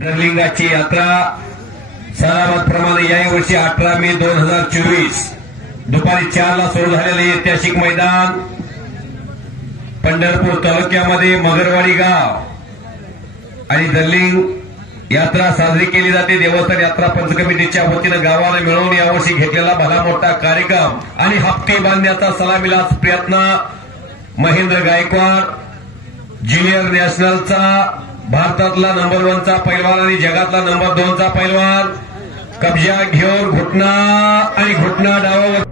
दरलिंगाची यात्रा सलामतप्रमाणे यावर्षी 18 मे 2024 दुपारी 4 ला सुरू झालेले ऐतिहासिक मैदान पंढरपूर तालुक्यामध्ये मगरवाडी गाव आणि दरलिंग यात्रा साजरी केली जाते। देवस्थान यात्रा पंच कमिटीच्या वतीनं गावाला मिळवून यावर्षी घेतलेला भला मोठा कार्यक्रम आणि हप्ते बांधण्याचा सलामीला प्रयत्न महेंद्र गायकवाड ज्युनियर नॅशनलचा भारतातला नंबर 1 चा पैलवान आणि जगातला नंबर 2 चा पैलवान कब्जा घेऊन घुटना डावावर